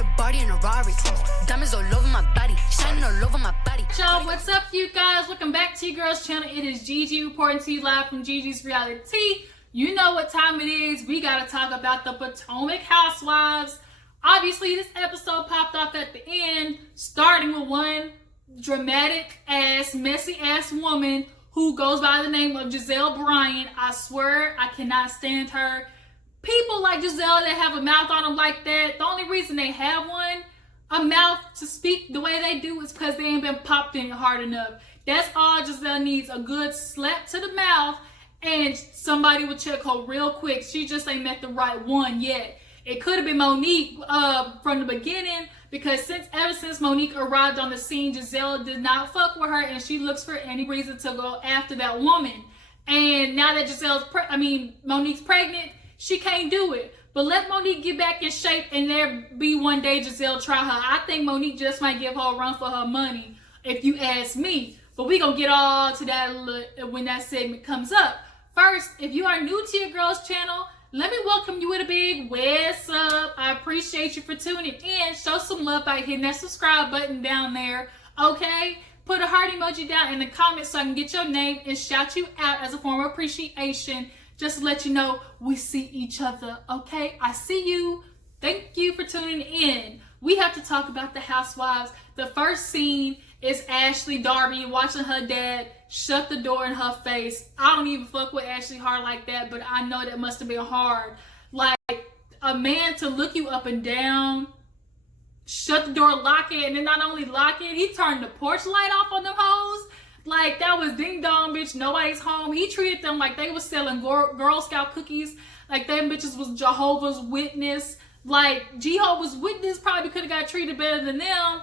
a body in a Rari. Diamonds all over my body, shining all over my body. Yo, what's up, you guys? Welcome back to your girls' channel. It is Gigi reporting to you live from Gigi's Reality Tea. You know what time it is. We gotta talk about the Potomac Housewives. Obviously, this episode popped off at the end, starting with one dramatic-ass, messy-ass woman who goes by the name of Gizelle Bryant. I swear, I cannot stand her. People like Gizelle that have a mouth on them like that, the only reason they have a mouth to speak the way they do is because they ain't been popped in hard enough. That's all Gizelle needs, a good slap to the mouth, and somebody will check her real quick. She just ain't met the right one yet. It could have been Monique from the beginning, because ever since Monique arrived on the scene, Gizelle did not fuck with her, and she looks for any reason to go after that woman. And now that Monique's pregnant, she can't do it. But let Monique get back in shape, and there be one day Gizelle try her. I think Monique just might give her a run for her money, if you ask me. But we gonna get all to that when that segment comes up. First, if you are new to your girls' channel, let me welcome you with a big what's up. I appreciate you for tuning in. Show some love by hitting that subscribe button down there, okay? Put a heart emoji down in the comments so I can get your name and shout you out as a form of appreciation. Just to let you know we see each other, okay? I see you. Thank you for tuning in. We have to talk about the Housewives. The first scene is Ashley Darby watching her dad shut the door in her face. I don't even fuck with Ashley hard like that, but I know that must have been hard. Like, a man to look you up and down, shut the door, lock it, and then not only lock it, he turned the porch light off on them hoes. Like, that was ding dong, bitch, nobody's home. He treated them like they was selling Girl Scout cookies. Like, them bitches was Jehovah's Witness. Like, Jehovah's Witness probably could have got treated better than them.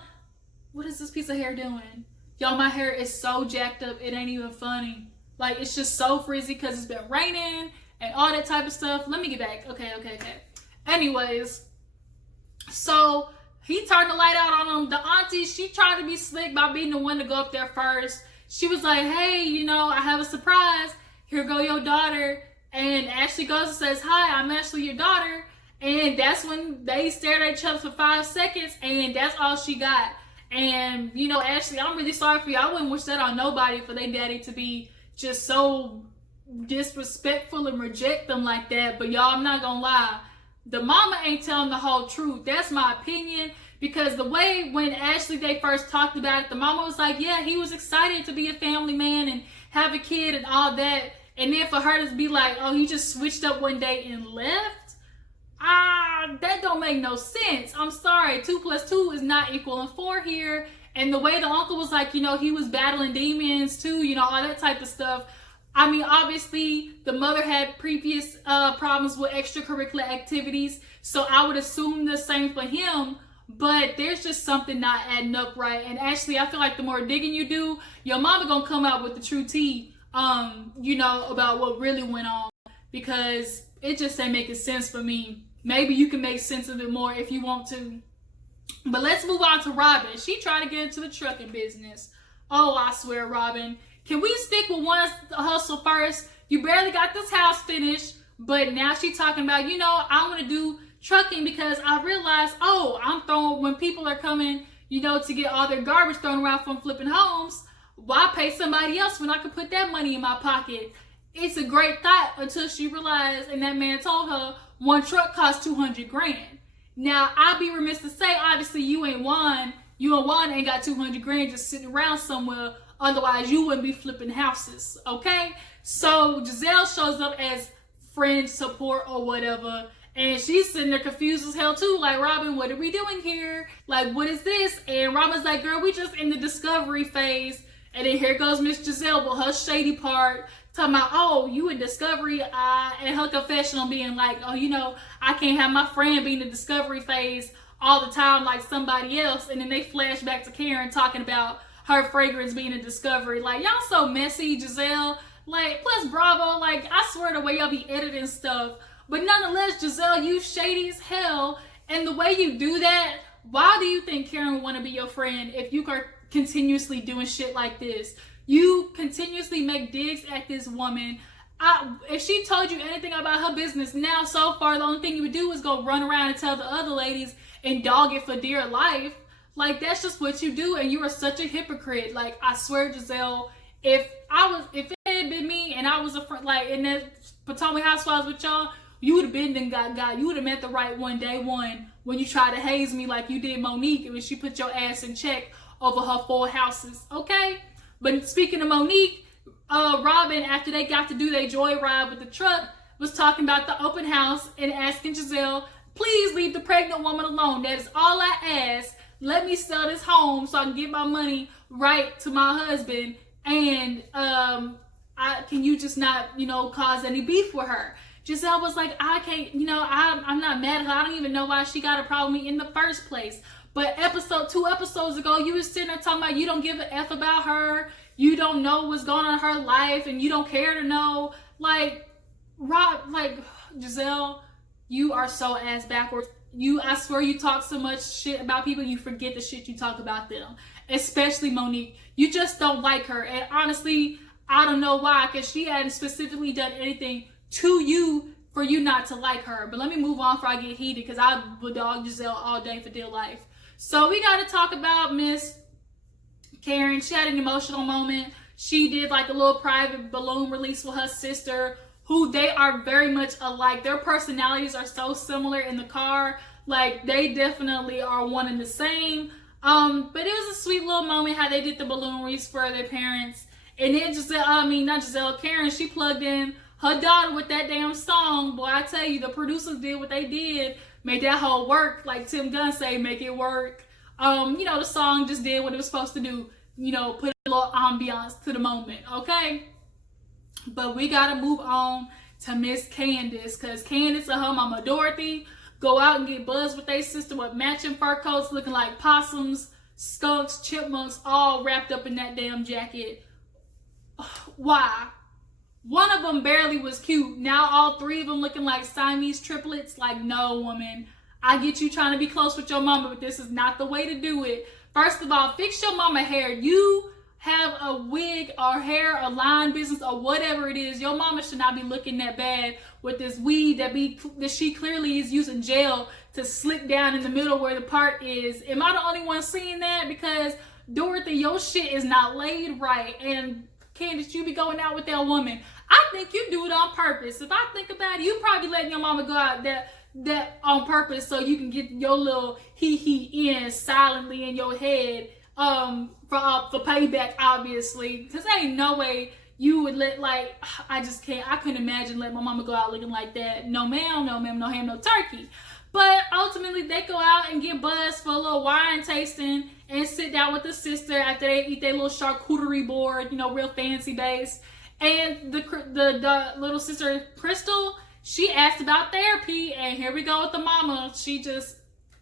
What is this piece of hair doing? Y'all, my hair is so jacked up, it ain't even funny. Like, it's just so frizzy because it's been raining and all that type of stuff. Let me get back. Okay. Anyways, so he turned the light out on him. The auntie, she tried to be slick by being the one to go up there first. She was like, hey, I have a surprise. Here go your daughter. And Ashley goes and says, hi, I'm Ashley, your daughter. And that's when they stared at each other for 5 seconds, and that's all she got. And, Ashley, I'm really sorry for you. I wouldn't wish that on nobody, for their daddy to be just so disrespectful and reject them like that. But y'all, I'm not gonna lie. The mama ain't telling the whole truth. That's my opinion. Because the way when Ashley, they first talked about it, the mama was like, yeah, he was excited to be a family man and have a kid and all that. And then for her to be like, oh, he just switched up one day and left? That don't make no sense. I'm sorry. 2 + 2 is not equaling 4 here. And the way the uncle was like, he was battling demons too, all that type of stuff. I mean, obviously, the mother had previous problems with extracurricular activities. So I would assume the same for him. But there's just something not adding up right. And Ashley, I feel like the more digging you do, your mama gonna come out with the true tea, about what really went on. Because it just ain't making sense for me. Maybe you can make sense of it more if you want to. But let's move on to Robyn. She tried to get into the trucking business. Oh, I swear, Robyn. Can we stick with one hustle first? You barely got this house finished. But now she's talking about, I want to do trucking because I realized, when people are coming, to get all their garbage thrown around from flipping homes, why pay somebody else when I could put that money in my pocket? It's a great thought until she realized, and that man told her, one truck costs $200,000. Now, I'd be remiss to say, obviously, you and Juan ain't got $200,000 just sitting around somewhere. Otherwise, you wouldn't be flipping houses, okay? So Gizelle shows up as friend support or whatever. And she's sitting there confused as hell too. Like, Robyn, what are we doing here? Like, what is this? And Robyn's like, girl, we just in the discovery phase. And then here goes Miss Gizelle with her shady part. Talking about, you in discovery. And her confessional being like, I can't have my friend be in the discovery phase all the time like somebody else. And then they flash back to Karen talking about her fragrance being a discovery. Like, y'all so messy, Gizelle. Like, plus Bravo. Like, I swear the way y'all be editing stuff. But nonetheless, Gizelle, you shady as hell. And the way you do that, why do you think Karen would want to be your friend if you are continuously doing shit like this? You continuously make digs at this woman. If she told you anything about her business now, so far, the only thing you would do is go run around and tell the other ladies and dog it for dear life. Like, that's just what you do, and you are such a hypocrite. Like, I swear, Gizelle, if it had been me and I was a friend, like, in that Potomac Housewives with y'all, you would have been and got, you would have met the right one day one when you tried to haze me like you did Monique, and when she put your ass in check over her 4 houses, okay? But speaking of Monique, Robyn, after they got to do their joyride with the truck, was talking about the open house and asking Gizelle, please leave the pregnant woman alone. That is all I ask. Let me sell this home so I can get my money right to my husband. And can you just not, cause any beef with her? Gizelle was like, I can't, I'm not mad at her. I don't even know why she got a problem with me in the first place. But 2 episodes ago, you was sitting there talking about you don't give a F about her. You don't know what's going on in her life, and you don't care to know. Like, Gizelle, you are so ass backwards. I swear you talk so much shit about people, you forget the shit you talk about them. Especially Monique. You just don't like her. And honestly, I don't know why, because she hadn't specifically done anything to you for you not to like her. But let me move on before I get heated, because I would dog Gizelle all day for dear life. So we got to talk about Miss Karen. She had an emotional moment. She did like a little private balloon release with her sister, who they are very much alike. Their personalities are so similar in the car. Like, they definitely are one and the same. But it was a sweet little moment how they did the balloon release for their parents. And then Karen, she plugged in her daughter with that damn song. Boy, I tell you, the producers did what they did. Made that whole work, like Tim Gunn say, make it work. The song just did what it was supposed to do. Put a little ambiance to the moment, okay? But we gotta move on to Miss Candice, because Candice and her mama Dorothy go out and get buzzed with their sister with matching fur coats looking like possums, skunks, chipmunks, all wrapped up in that damn jacket. Why? One of them barely was cute. Now all 3 of them looking like Siamese triplets. Like, no, woman. I get you trying to be close with your mama, but this is not the way to do it. First of all, fix your mama hair. You have a wig or hair or line business or whatever it is. Your mama should not be looking that bad with this weave that she clearly is using gel to slick down in the middle where the part is. Am I the only one seeing that? Because Dorothy, your shit is not laid right. And Candice, you be going out with that woman. I think you do it on purpose. If I think about it, you probably letting your mama go out that on purpose so you can get your little hee in silently in your head for payback, obviously. Because there ain't no way you would let, like, I couldn't imagine letting my mama go out looking like that. No ma'am, no ham, no turkey. But ultimately, they go out and get buzzed for a little wine tasting and sit down with the sister after they eat their little charcuterie board, real fancy based. And the little sister, Crystal, she asked about therapy, and here we go with the mama. She just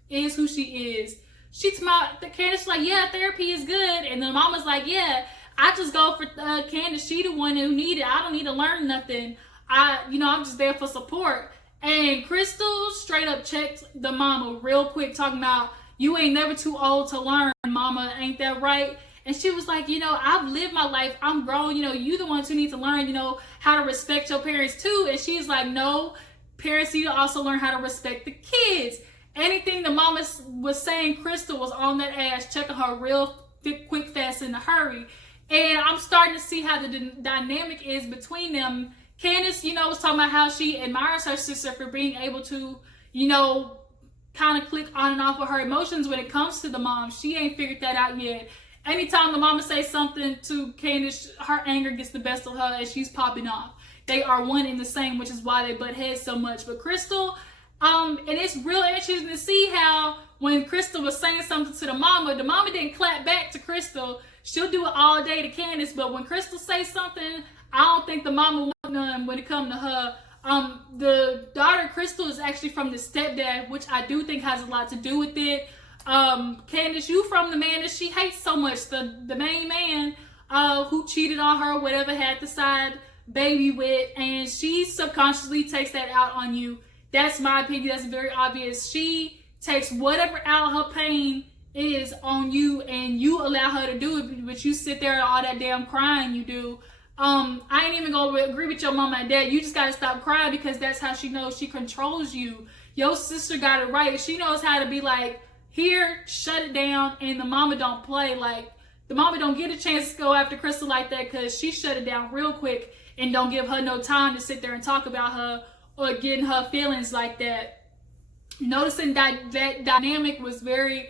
is who she is. Candice like, yeah, therapy is good. And the mama's like, yeah, I just go for Candice. She the one who need it. I don't need to learn nothing. I'm just there for support. And Crystal straight up checked the mama real quick, talking about, you ain't never too old to learn, mama. Ain't that right? And she was like, I've lived my life. I'm grown. You the ones who need to learn, how to respect your parents too. And she's like, no, parents need to also learn how to respect the kids. Anything the mama was saying, Crystal was on that ass, checking her real quick, fast, in a hurry. And I'm starting to see how the dynamic is between them. Candice, was talking about how she admires her sister for being able to, kind of click on and off with her emotions when it comes to the mom. She ain't figured that out yet. Anytime the mama says something to Candice, her anger gets the best of her and she's popping off. They are one and the same, which is why they butt heads so much. But Crystal, and it's real interesting to see how when Crystal was saying something to the mama didn't clap back to Crystal. She'll do it all day to Candice, but when Crystal says something, I don't think the mama want none when it comes to her. The daughter, Crystal, is actually from the stepdad, which I do think has a lot to do with it. Candice, you from the man that she hates so much, the main man who cheated on her, whatever, had the side baby with, and she subconsciously takes that out on you. That's my opinion. That's very obvious. She takes whatever out her pain is on you, and you allow her to do it, but you sit there and all that damn crying you do. I ain't even gonna agree with your mama and dad. You just gotta stop crying because that's how she knows she controls you. Your sister got it right. She knows how to be like, here, shut it down, and the mama don't play. Like, the mama don't get a chance to go after Crystal like that because she shut it down real quick and don't give her no time to sit there and talk about her or getting her feelings like that. Noticing that dynamic was very,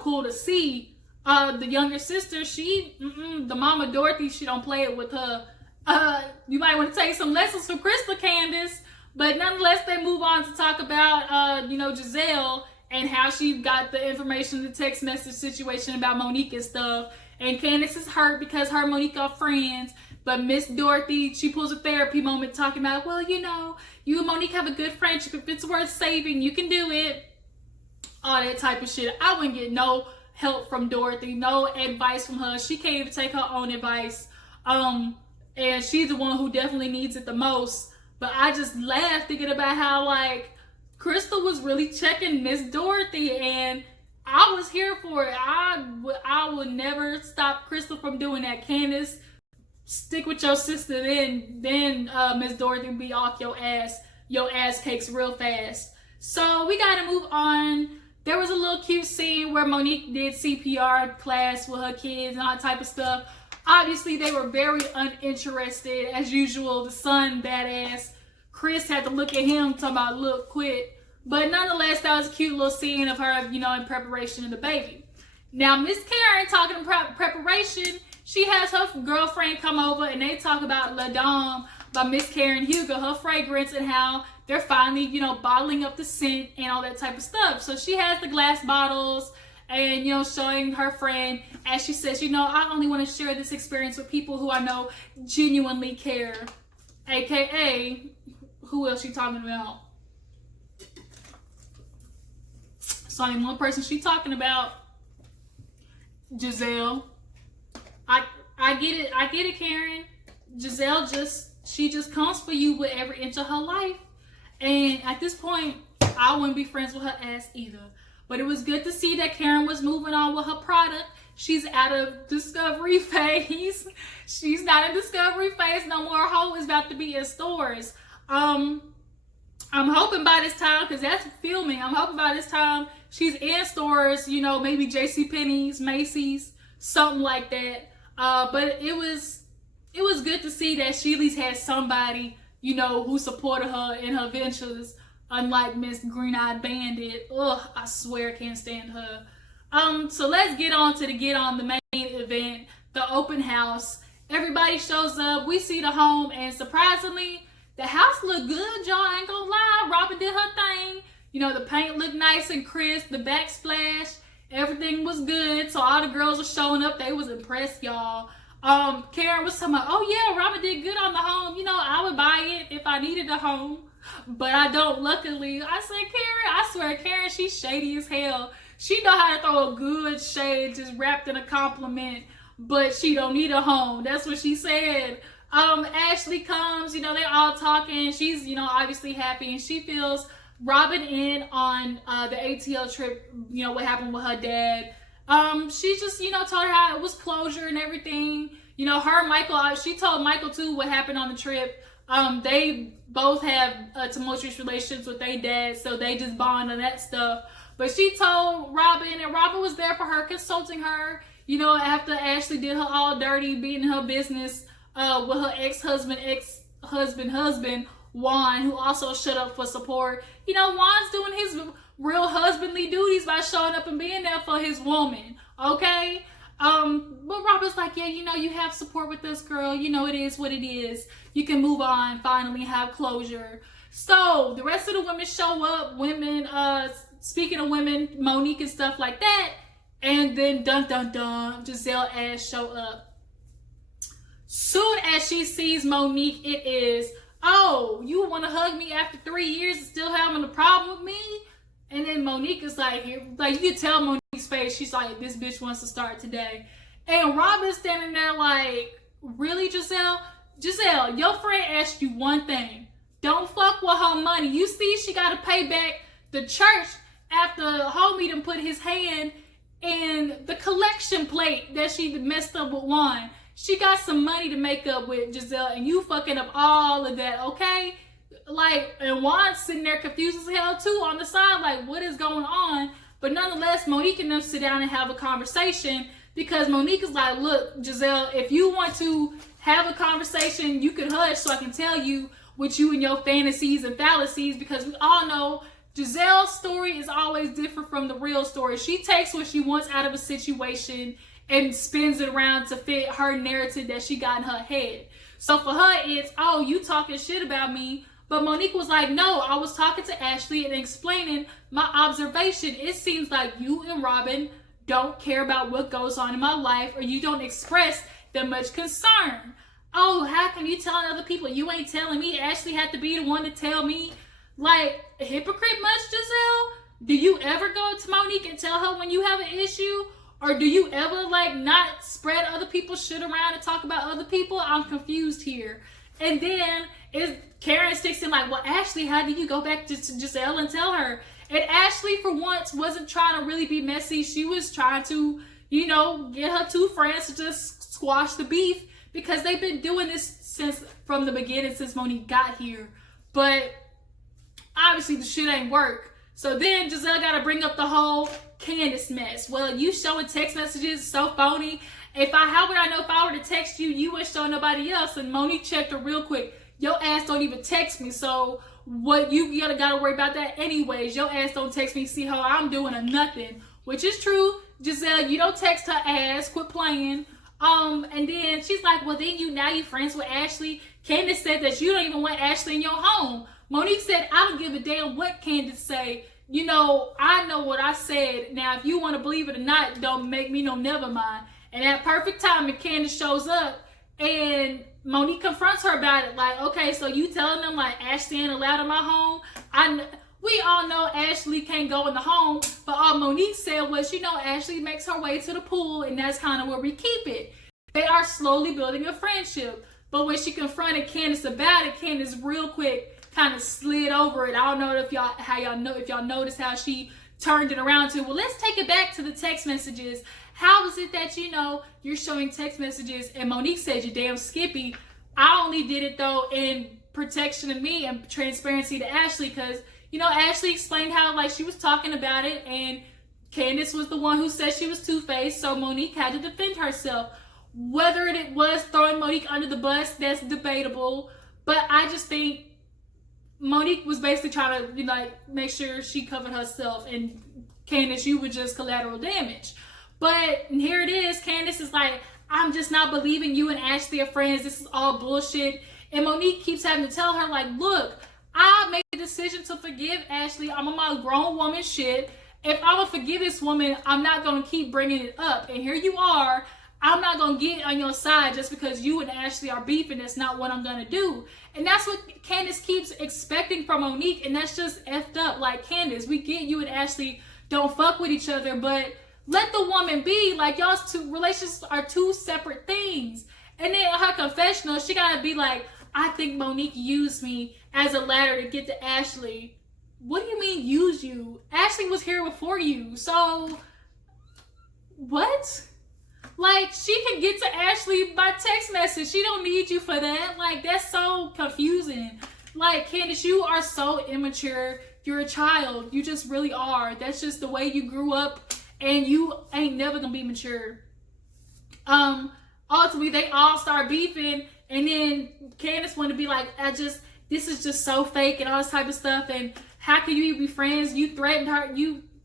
cool to see. The younger sister, the mama Dorothy, she don't play it with her. You might want to take some lessons from Crystal, Candice. But nonetheless, they move on to talk about, Gizelle and how she got the information, the text message situation about Monique and stuff. And Candice is hurt because her and Monique are friends. But Miss Dorothy, she pulls a therapy moment talking about, well, you and Monique have a good friendship. If it's worth saving, you can do it. All that type of shit. I wouldn't get no help from Dorothy, no advice from her. She can't even take her own advice. And she's the one who definitely needs it the most. But I just laughed thinking about how, like, Crystal was really checking Miss Dorothy, and I was here for it. I would never stop Crystal from doing that. Candice, stick with your sister, then Miss Dorothy will be off your ass cakes real fast. So we gotta move on. There was a little cute scene where Monique did CPR class with her kids and all that type of stuff. Obviously, they were very uninterested, as usual. The son, badass. Chris had to look at him, talking about, look, quit. But nonetheless, that was a cute little scene of her, in preparation of the baby. Now, Miss Karen, talking about preparation, she has her girlfriend come over, and they talk about La Dame by Miss Karen Hugo, her fragrance, and how they're finally, bottling up the scent and all that type of stuff. So she has the glass bottles and, showing her friend, as she says, I only want to share this experience with people who I know genuinely care. AKA, who else she talking about? So only one person she talking about, Gizelle. I get it, Karen. Gizelle she just comes for you with every inch of her life. And at this point, I wouldn't be friends with her ass either. But it was good to see that Karen was moving on with her product. She's out of discovery phase. She's not in discovery phase no more. Her hoe is about to be in stores. I'm hoping by this time, because that's filming, I'm hoping by this time she's in stores, maybe JCPenney's, Macy's, something like that. But it was good to see that she at least had somebody, who supported her in her ventures, unlike Miss Green-Eyed Bandit. Ugh, I swear I can't stand her. So let's get on the main event, the open house. Everybody shows up. We see the home, and surprisingly, the house looked good, y'all. I ain't gonna lie. Robyn did her thing. The paint looked nice and crisp. The backsplash, everything was good. So all the girls were showing up. They was impressed, y'all. Karen was talking about, oh yeah, Robyn did good on the home. I would buy it if I needed a home, but I don't, luckily. I said, Karen, I swear, Karen, she's shady as hell. She know how to throw a good shade just wrapped in a compliment, but she don't need a home. That's what she said. Ashley comes, they all talking. She's, obviously happy, and she feels Robyn in on the ATL trip, what happened with her dad. She just, told her how it was closure and everything. Her and Michael, she told Michael too what happened on the trip. They both have tumultuous relationships with their dad, so they just bond on that stuff. But she told Robyn, and Robyn was there for her, consulting her, after Ashley did her all dirty, being in her business with her husband, Juan, who also showed up for support. Juan's doing his real husbandly duties by showing up and being there for his woman, okay? But Robyn's like, yeah, you have support with this girl. It is what it is. You can move on, finally have closure. So the rest of the women show up. Speaking of women, Monique and stuff like that. And then dun dun dun, Gizelle ass show up. Soon as she sees Monique, it is, oh, you want to hug me after 3 years and still having a problem with me? And then Monique is like, you can tell Monique's face, she's like, this bitch wants to start today. And Robyn's standing there like, really, Gizelle? Gizelle, your friend asked you one thing. Don't fuck with her money. You see, she got to pay back the church after homie done put his hand in the collection plate that she messed up with Juan. She got some money to make up with, Gizelle, and you fucking up all of that, okay? Like, and Juan's sitting there confused as hell too on the side, like, what is going on? But nonetheless, Monique and them sit down and have a conversation, because Monique is like, look, Gizelle, if you want to have a conversation, you can hush so I can tell you what you and your fantasies and fallacies, because we all know Gizelle's story is always different from the real story. She takes what she wants out of a situation and spins it around to fit her narrative that she got in her head. So for her, it's, oh, you talking shit about me. But Monique was like, no, I was talking to Ashley and explaining my observation. It seems like you and Robyn don't care about what goes on in my life, or you don't express that much concern. Oh, how come you telling other people? You ain't telling me. Ashley had to be the one to tell me. Like, a hypocrite much, Gizelle? Do you ever go to Monique and tell her when you have an issue? Or do you ever, like, not spread other people's shit around and talk about other people? I'm confused here. And then Karen sticks in like, well, Ashley, how did you go back to Gizelle and tell her? And Ashley, for once, wasn't trying to really be messy. She was trying to, you know, get her two friends to just squash the beef, because they've been doing this from the beginning, since Monique got here. But obviously the shit ain't work. So then Gizelle got to bring up the whole Candice mess. Well, you showing text messages so phony. How would I know if I were to text you, you wouldn't show nobody else? And Monique checked her real quick. Your ass don't even text me, so what you gotta worry about that anyways. Your ass don't text me, see how I'm doing or nothing. Which is true, Gizelle, you don't text her ass, quit playing. And then she's like, well, then now you friends with Ashley. Candice said that you don't even want Ashley in your home. Monique said, I don't give a damn what Candice say. You know, I know what I said. Now, if you want to believe it or not, don't make me no never mind. And at perfect time, Candice shows up and Monique confronts her about it. Like, okay, so you telling them like Ashley ain't allowed in my home? We all know Ashley can't go in the home, but all Monique said was, you know, Ashley makes her way to the pool, and that's kind of where we keep it. They are slowly building a friendship. But when she confronted Candice about it, Candice real quick kind of slid over it. I don't know if y'all noticed how she turned it around to, well, let's take it back to the text messages. How is it that, you know, you're showing text messages? And Monique said, you damn Skippy. I only did it though in protection of me and transparency to Ashley, because, you know, Ashley explained how like she was talking about it, and Candice was the one who said she was two-faced, so Monique had to defend herself. Whether it was throwing Monique under the bus, that's debatable, but I just think Monique was basically trying to, you know, like, make sure she covered herself, and Candice, you were just collateral damage. But here it is, Candice is like, I'm just not believing you and Ashley are friends. This is all bullshit. And Monique keeps having to tell her, like, look, I made a decision to forgive Ashley. I'm on my grown woman shit. If I'm gonna forgive this woman, I'm not gonna keep bringing it up. And here you are. I'm not gonna get on your side just because you and Ashley are beefing. That's not what I'm gonna do. And that's what Candice keeps expecting from Monique, and that's just effed up. Like, Candice, we get you and Ashley don't fuck with each other, but let the woman be. Like, y'all's two relationships are two separate things. And then her confessional, she gotta be like, I think Monique used me as a ladder to get to Ashley. What do you mean use you? Ashley was here before you. So, what? Like, she can get to Ashley by text message. She don't need you for that. Like, that's so confusing. Like, Candice, you are so immature. You're a child. You just really are. That's just the way you grew up, and you ain't never gonna be mature. Ultimately, they all start beefing, and then Candice wanted to be like, this is just so fake and all this type of stuff, and how can you be friends? You threatened her,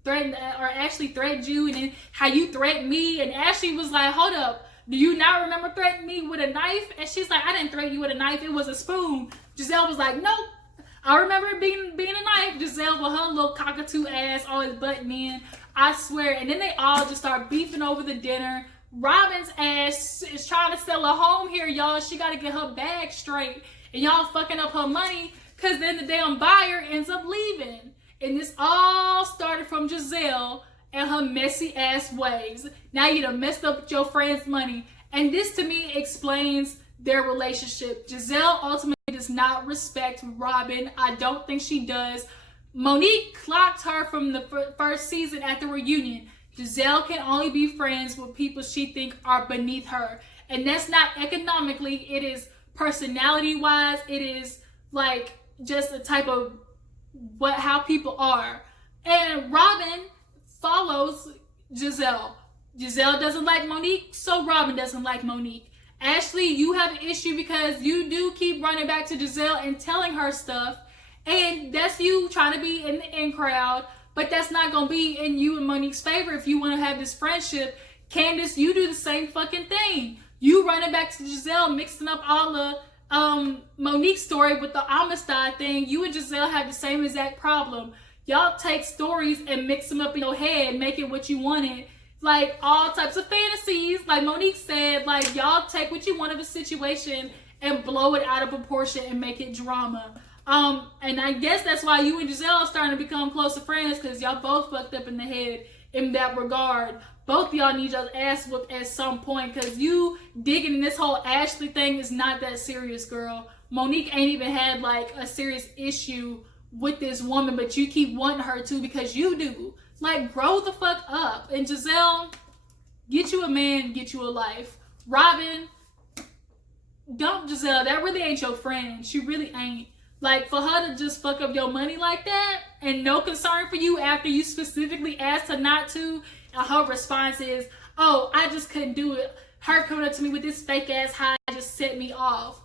or Ashley threatened you, and then how you threatened me. And Ashley was like, hold up, do you not remember threatening me with a knife? And she's like, I didn't threaten you with a knife, it was a spoon. Gizelle was like, nope, I remember it being a knife. Gizelle with her little cockatoo ass always butting in, I swear. And then they all just start beefing over the dinner. Robyn's ass is trying to sell a home here, y'all. She got to get her bag straight, and y'all fucking up her money, because then the damn buyer ends up leaving. And this all started from Gizelle and her messy ass ways. Now you done messed up with your friend's money. And this to me explains their relationship. Gizelle ultimately does not respect Robyn. I don't think she does. Monique clocked her from the first season at the reunion. Gizelle can only be friends with people she thinks are beneath her. And that's not economically, it is personality wise, it is like just a type of how people are. And Robyn follows Gizelle. Gizelle doesn't like Monique, so Robyn doesn't like Monique. Ashley, you have an issue because you do keep running back to Gizelle and telling her stuff, and that's you trying to be in the in crowd, but that's not going to be in you and Monique's favor if you want to have this friendship. Candice, you do the same fucking thing. You running back to Gizelle, mixing up all the Monique story with the Amistad thing. You and Gizelle have the same exact problem. Y'all take stories and mix them up in your head, make it what you wanted. Like all types of fantasies, like Monique said, like y'all take what you want of a situation and blow it out of proportion and make it drama. And I guess that's why you and Gizelle are starting to become closer friends, because y'all both fucked up in the head in that regard. Both y'all need y'all's ass whooped at some point, because you digging in this whole Ashley thing is not that serious, girl. Monique ain't even had like a serious issue with this woman, but you keep wanting her to because you do. Like, grow the fuck up. And Gizelle, get you a man, get you a life. Robyn, don't Gizelle, that really ain't your friend. She really ain't. Like, for her to just fuck up your money like that and no concern for you after you specifically asked her not to, and her response is, oh, I just couldn't do it. Her coming up to me with this fake ass high just set me off.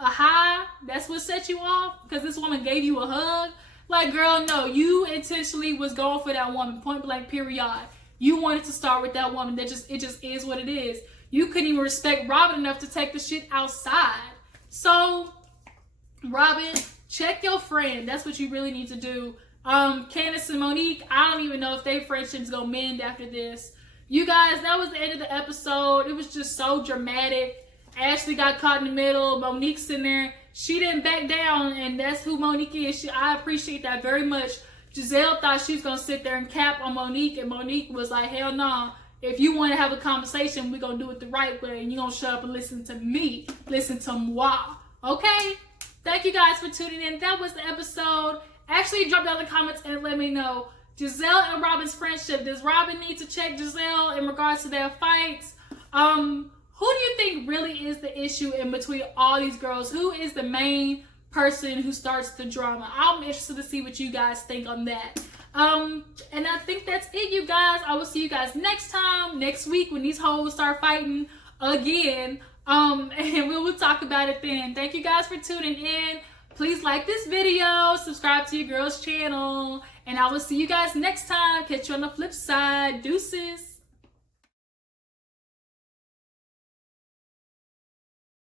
A high? That's what set you off? Because this woman gave you a hug? Like, girl, no, you intentionally was going for that woman, point blank, period. You wanted to start with that woman. It just is what it is. You couldn't even respect Robyn enough to take the shit outside. So, Robyn, check your friend. That's what you really need to do. Candice and Monique, I don't even know if their friendship's gonna mend after this. You guys, that was the end of the episode. It was just so dramatic. Ashley got caught in the middle. Monique's in there. She didn't back down, and that's who Monique is. I appreciate that very much. Gizelle thought she was going to sit there and cap on Monique, and Monique was like, hell no. If you want to have a conversation, we're going to do it the right way, and you're going to shut up and listen to me. Listen to moi. Okay? Thank you guys for tuning in. That was the episode. Actually, drop down in the comments and let me know. Gizelle and Robyn's friendship. Does Robyn need to check Gizelle in regards to their fights? Who do you think really is the issue in between all these girls? Who is the main person who starts the drama? I'm interested to see what you guys think on that. And I think that's it, you guys. I will see you guys next time, next week, when these hoes start fighting again. And we will talk about it then. Thank you guys for tuning in. Please like this video, subscribe to your girl's channel, and I will see you guys next time. Catch you on the flip side. Deuces.